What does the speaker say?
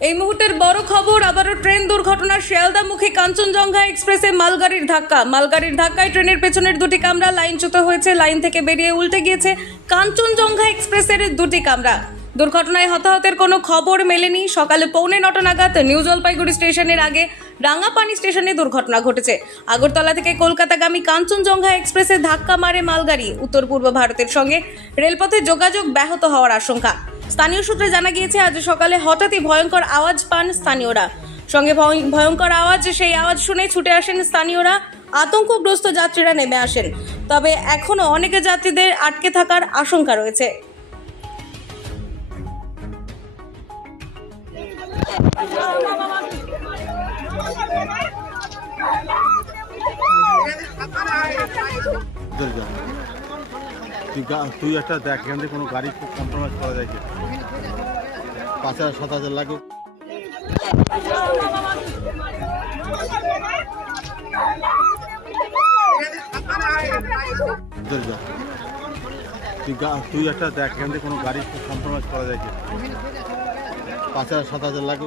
এই মুহূর্তের বড় খবর, আবারও ট্রেন দুর্ঘটনা। শিয়ালদামুখী কাঞ্চনজঙ্ঘা এক্সপ্রেসে মালগাড়ির ধাক্কায় ট্রেনের পেছনের দুটি কামরা লাইনচ্যুত হয়েছে। লাইন থেকে বেরিয়ে উল্টে গিয়েছে কাঞ্চনজঙ্ঘা এক্সপ্রেসের দুটি কামরা। দুর্ঘটনায় হতাহতের কোনো খবর মেলেনি। সকালে 9:45 নাগাদ নিউ জলপাইগুড়ি স্টেশনের আগে রাঙ্গাপানি স্টেশনে দুর্ঘটনা ঘটেছে। আগরতলা থেকে কলকাতাগামী কাঞ্চনজঙ্ঘা এক্সপ্রেসে ধাক্কা মারে মালগাড়ি। উত্তর পূর্ব ভারতের সঙ্গে রেলপথে যোগাযোগ ব্যাহত হওয়ার আশঙ্কা। স্থানীয় সূত্রে জানা গিয়েছে, আজ সকালে হঠাৎই ভয়ঙ্কর আওয়াজ পান স্থানীয়রা। সঙ্গে ভয়ঙ্কর আওয়াজ, সেই আওয়াজ শুনে ছুটে আসেন স্থানীয়রা। আতঙ্কগ্রস্ত যাত্রীরা নেমে আসেন, তবে এখনও অনেকে যাত্রীদের আটকে থাকার আশঙ্কা রয়েছে। তুই একটা দেখ, এখান থেকে কোনো গাড়ি খুব কম্প্রোমাইজ করা যায় কি? 5,000-7,000 লাগে। তুই একটা দেখ, এখান থেকে কোনো গাড়ি খুব কম্প্রোমাইজ করা যায় কি? 5,000-7,000 লাগে।